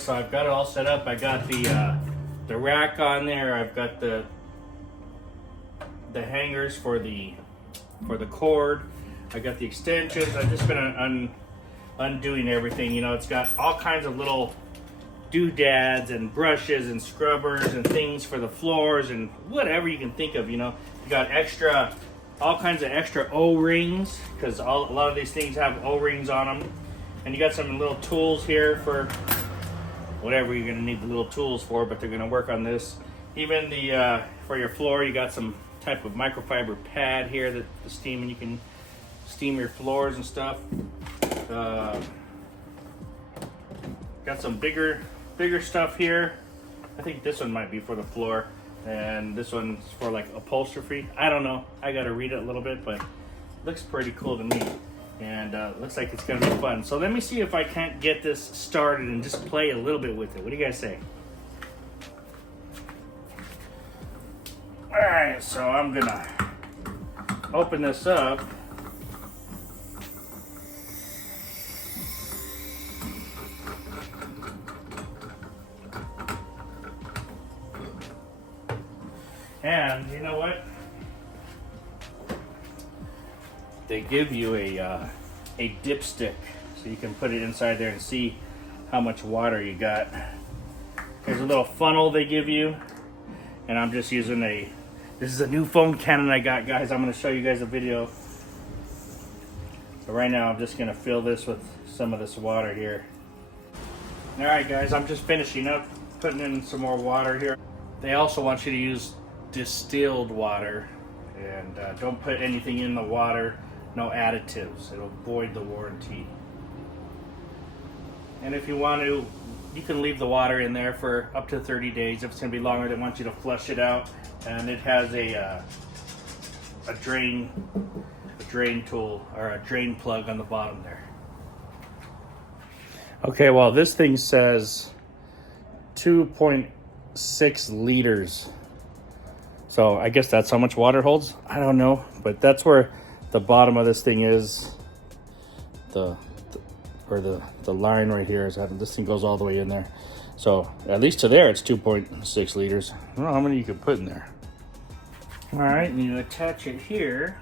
guys, so I've got it all set up. I got the rack on there. I've got the hangers for the cord. I got the extensions. I've just been undoing everything. You know, it's got all kinds of little doodads and brushes and scrubbers and things for the floors and whatever you can think of. You know, you got all kinds of extra O-rings, because a lot of these things have O-rings on them. And you got some little tools here for whatever you're gonna need the little tools for, but they're gonna work on this. Even the for your floor, you got some type of microfiber pad here that the steam, and you can steam your floors and stuff. Got some bigger stuff here. I think this one might be for the floor, and this one's for like upholstery. I don't know. I gotta read it a little bit, but it looks pretty cool to me. And looks like it's gonna be fun. So let me see if I can't get this started and just play a little bit with it. What do you guys say? All right, so I'm gonna open this up. And you know what? They give you a dipstick, so you can put it inside there and see how much water you got. There's a little funnel they give you, and I'm just using this is a new foam cannon I got, guys. I'm going to show you guys a video. So right now I'm just going to fill this with some of this water here. Alright guys, I'm just finishing up, putting in some more water here. They also want you to use distilled water, and don't put anything in the water. No additives. It'll void the warranty. And if you want to, you can leave the water in there for up to 30 days. If it's going to be longer, they want you to flush it out. And it has a drain tool, or a drain plug on the bottom there. Okay, well this thing says 2.6 liters. So I guess that's how much water it holds. I don't know, but that's where the bottom of this thing is. The line right here is that this thing goes all the way in there. So at least to there, it's 2.6 liters. I don't know how many you could put in there. All right, and you attach it here.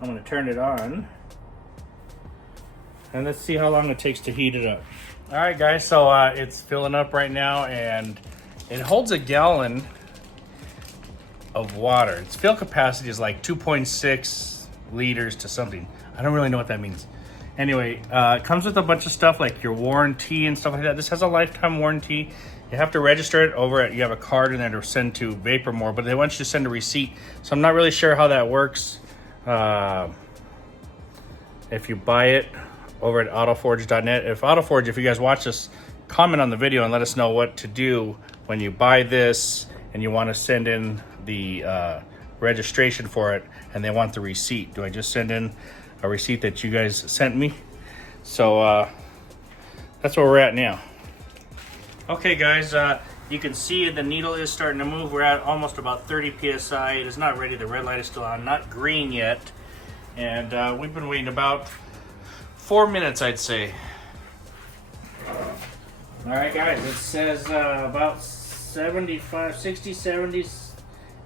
I'm gonna turn it on. And let's see how long it takes to heat it up. All right, guys, so it's filling up right now, and it holds a gallon of water. Its fill capacity is like 2.6 liters to something. I don't really know what that means. Anyway, it comes with a bunch of stuff like your warranty and stuff like that. This has a lifetime warranty. You have to register it over at, you have a card in there to send to Vapamore, but they want you to send a receipt. So I'm not really sure how that works. If you buy it over at autoforge.net. If you guys watch this, comment on the video and let us know what to do when you buy this and you want to send in the registration for it and they want the receipt. Do I just send in a receipt that you guys sent me? So that's where we're at now. Okay guys, you can see the needle is starting to move. We're at almost about 30 psi. It is not ready. The red light is still on, not green yet. And we've been waiting about 4 minutes, I'd say. All right, guys, it says about 75, 60, 70,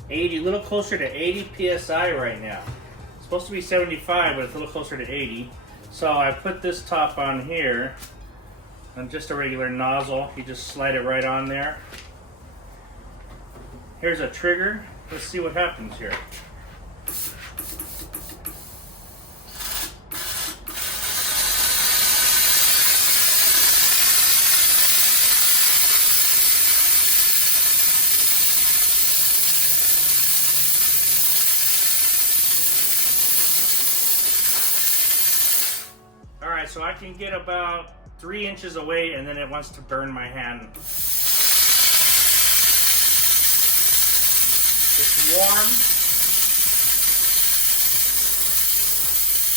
80, a little closer to 80 psi right now. It's supposed to be 75, but it's a little closer to 80. So I put this top on here, and just a regular nozzle. You just slide it right on there. Here's a trigger. Let's see what happens here. Alright, so I can get about 3 inches away and then it wants to burn my hand. It's warm.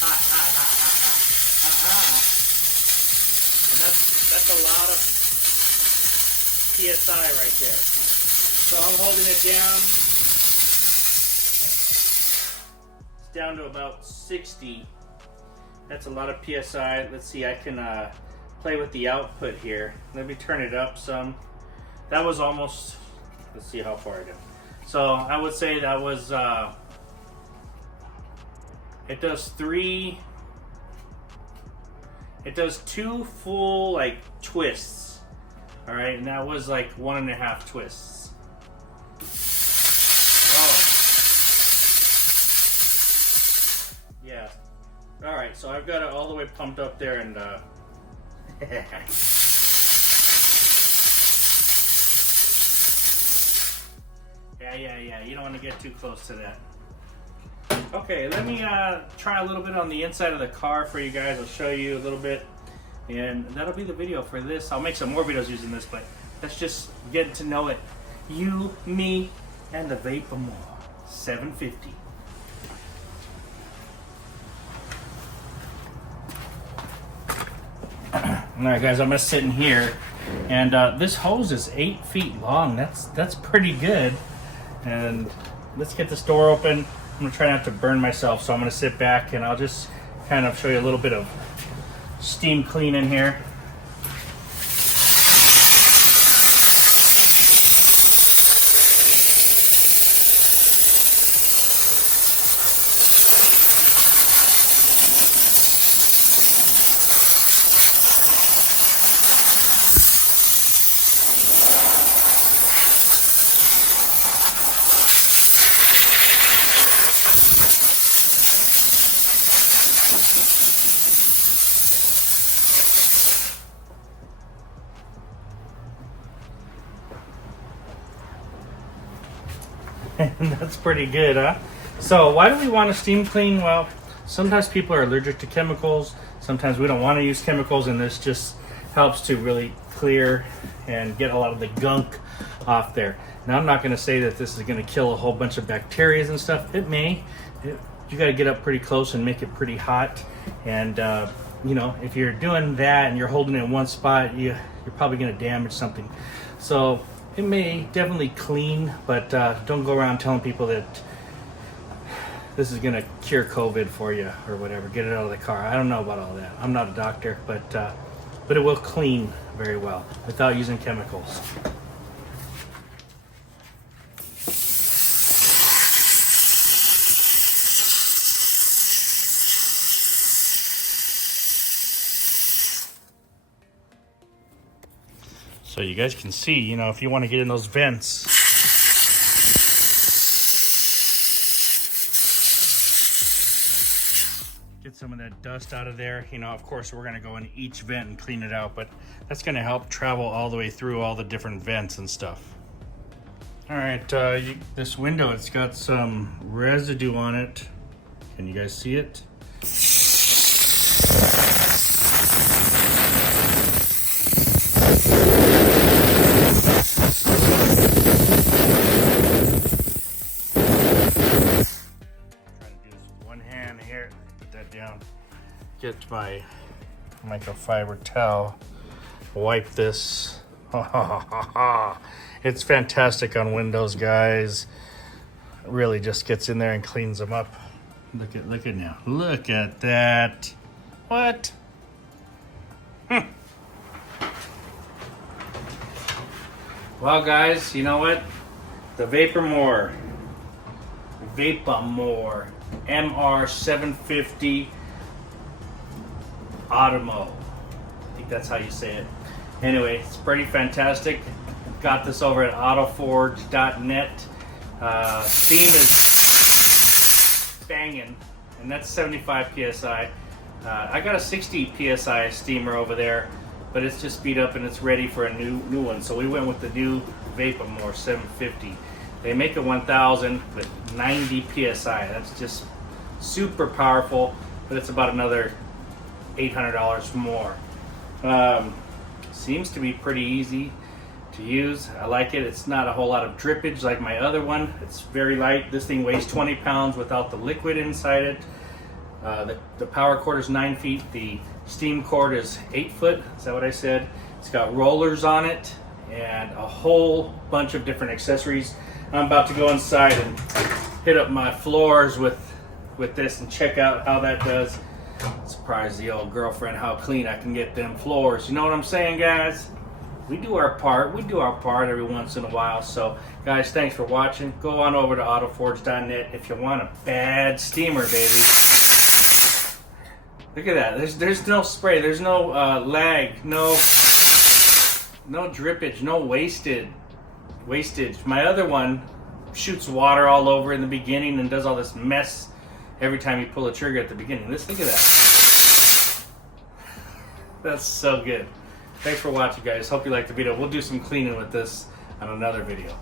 Hot, hot, hot, hot, hot. And that's a lot of PSI right there. So I'm holding it down. It's down to about 60. That's a lot of PSI. Let's see, I can play with the output here. Let me turn it up some. That was almost, let's see how far I got. So I would say that was, it does 2 full like twists. All right, and that was like 1.5 twists. Oh. Yeah. All right, so I've got it all the way pumped up there, and yeah, you don't want to get too close to that. Okay, let me try a little bit on the inside of the car for you guys. I'll show you a little bit, and that'll be the video for this. I'll make some more videos using this, but let's just get to know it. You, me, and the Vapamore 750. Alright guys, I'm gonna sit in here, and this hose is 8 feet long. That's pretty good. And let's get this door open. I'm gonna try not to burn myself, so I'm gonna sit back and I'll just kind of show you a little bit of steam clean in here. And that's pretty good, huh? So why do we want to steam clean? Well, sometimes people are allergic to chemicals. Sometimes we don't want to use chemicals, and this just helps to really clear and get a lot of the gunk off there. Now, I'm not going to say that this is going to kill a whole bunch of bacteria and stuff. It may. You got to get up pretty close and make it pretty hot. And you know, if you're doing that and you're holding it in one spot, you're probably going to damage something. So it may definitely clean, but don't go around telling people that this is gonna cure COVID for you or whatever. Get it out of the car. I don't know about all that. I'm not a doctor, but it will clean very well without using chemicals. So you guys can see, you know, if you want to get in those vents, get some of that dust out of there. You know, of course, we're going to go in each vent and clean it out, but that's going to help travel all the way through all the different vents and stuff. All right, this window, it's got some residue on it. Can you guys see it? Down, get my microfiber towel, wipe this. It's fantastic on windows, guys. Really just gets in there and cleans them up. Look at now. Look at that. What? Well, guys, you know what? The Vapamore MR-750 Ottimo. I think that's how you say it. Anyway, it's pretty fantastic. Got this over at autoforge.net. Steam is banging, and that's 75 PSI. I got a 60 PSI steamer over there, but it's just beat up and it's ready for a new one. So we went with the new Vapamore 750. They make a 1000 with 90 PSI. That's just super powerful, but it's about another $800 more. Seems to be pretty easy to use. I like it. It's not a whole lot of drippage like my other one. It's very light. This thing weighs 20 pounds without the liquid inside it. The power cord is 9 feet. The steam cord is 8 foot. Is that what I said? It's got rollers on it and a whole bunch of different accessories. I'm about to go inside and hit up my floors with with this and check out how that does. Surprise the old girlfriend how clean I can get them floors. You know what I'm saying, guys? We do our part. We do our part every once in a while. So, guys, thanks for watching. Go on over to autoforge.net if you want a bad steamer, baby. Look at that. There's no spray. There's no lag. No drippage. No wastage. My other one shoots water all over in the beginning and does all this mess every time you pull a trigger at the beginning. Look at that. That's so good. Thanks for watching, guys. Hope you liked the video. We'll do some cleaning with this on another video.